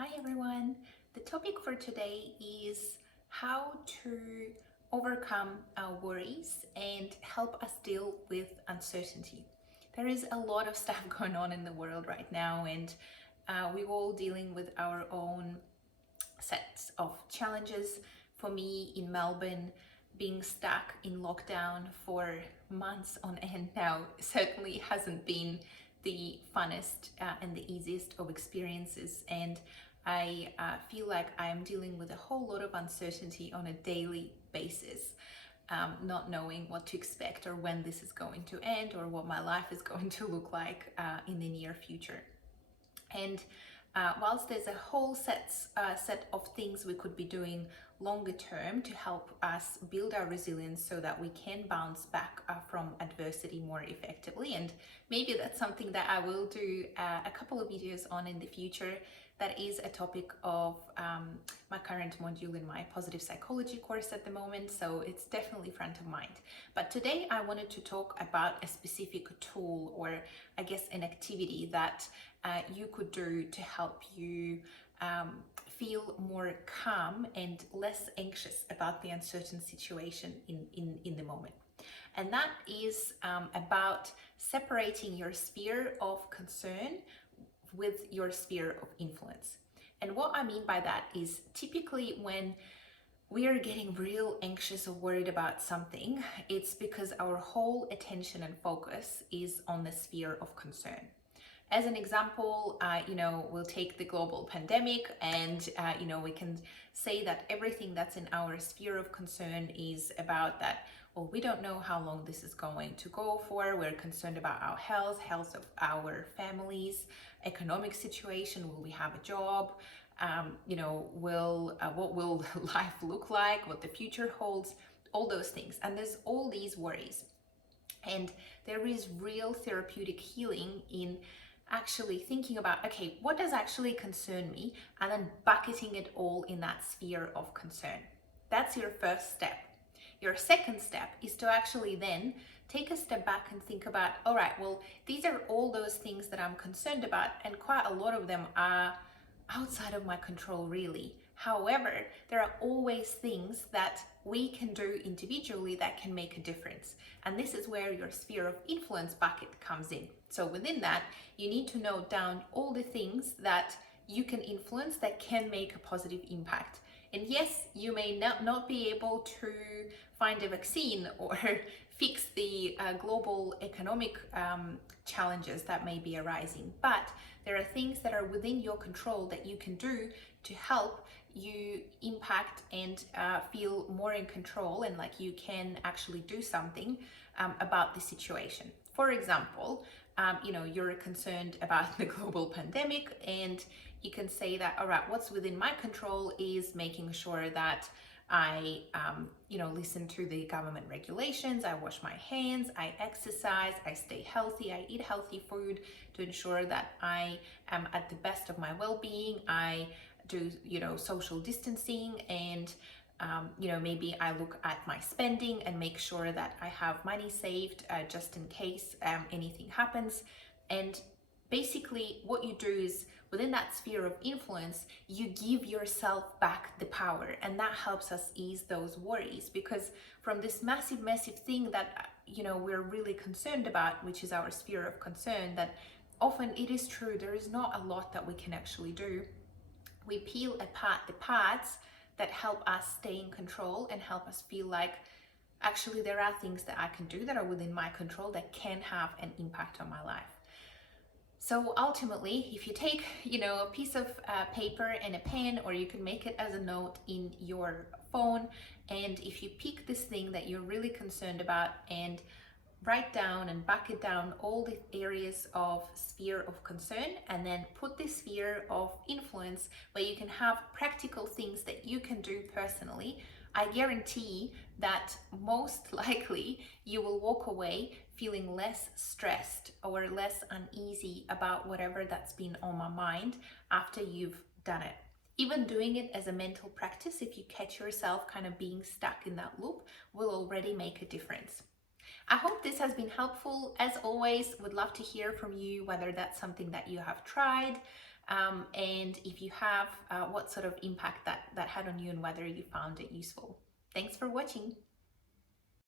Hi everyone. The topic for today is how to overcome our worries and help us deal with uncertainty. There is a lot of stuff going on in the world right now, and we're all dealing with our own sets of challenges. For me in Melbourne, being stuck in lockdown for months on end now certainly hasn't been the funnest and the easiest of experiences. And I feel like I'm dealing with a whole lot of uncertainty on a daily basis, not knowing what to expect or when this is going to end or what my life is going to look like in the near future. And whilst there's a whole set of things we could be doing longer term to help us build our resilience so that we can bounce back from adversity more effectively, and maybe that's something that I will do a couple of videos on in the future. That is a topic of my current module in my positive psychology course at the moment, so it's definitely front of mind. But today I wanted to talk about a specific tool, or I guess an activity that you could do to help you feel more calm and less anxious about the uncertain situation in the moment. And that is about separating your sphere of concern with your sphere of influence. And what I mean by that is typically when we are getting real anxious or worried about something, it's because our whole attention and focus is on the sphere of concern. As an example, we'll take the global pandemic, and we can say that everything that's in our sphere of concern is about that. Well, we don't know how long this is going to go for. We're concerned about our health of our families, economic situation. Will we have a job? What will life look like? What the future holds? All those things, and there's all these worries. And there is real therapeutic healing in actually thinking about, okay, what does actually concern me, and then bucketing it all in that sphere of concern. That's your first step. Your second step is to actually then take a step back and think about, all right, well, these are all those things that I'm concerned about, and quite a lot of them are outside of my control, really. However, there are always things that we can do individually that can make a difference. And this is where your sphere of influence bucket comes in. So within that, you need to note down all the things that you can influence that can make a positive impact. And yes, you may not be able to find a vaccine or fix the global economic challenges that may be arising, but there are things that are within your control that you can do to help you impact and feel more in control, and like you can actually do something about the situation. For example, you're concerned about the global pandemic, and you can say that, all right, what's within my control is making sure that I, listen to the government regulations, I wash my hands, I exercise, I stay healthy, I eat healthy food to ensure that I am at the best of my well-being. I do, social distancing, and maybe I look at my spending and make sure that I have money saved just in case anything happens. And basically what you do is, within that sphere of influence, you give yourself back the power, and that helps us ease those worries, because from this massive thing that we're really concerned about, which is our sphere of concern, that often it is true, there is not a lot that we can actually do. We peel apart the parts that help us stay in control and help us feel like actually there are things that I can do that are within my control that can have an impact on my life. So ultimately, if you take, a piece of paper and a pen, or you can make it as a note in your phone, and if you pick this thing that you're really concerned about and write down and bucket down all the areas of sphere of concern, and then put the sphere of influence where you can have practical things that you can do personally, I guarantee that most likely you will walk away feeling less stressed or less uneasy about whatever that's been on my mind after you've done it. Even doing it as a mental practice, if you catch yourself kind of being stuck in that loop, will already make a difference. I hope this has been helpful. As always, would love to hear from you, whether that's something that you have tried, and if you have, what sort of impact that had on you and whether you found it useful. Thanks for watching.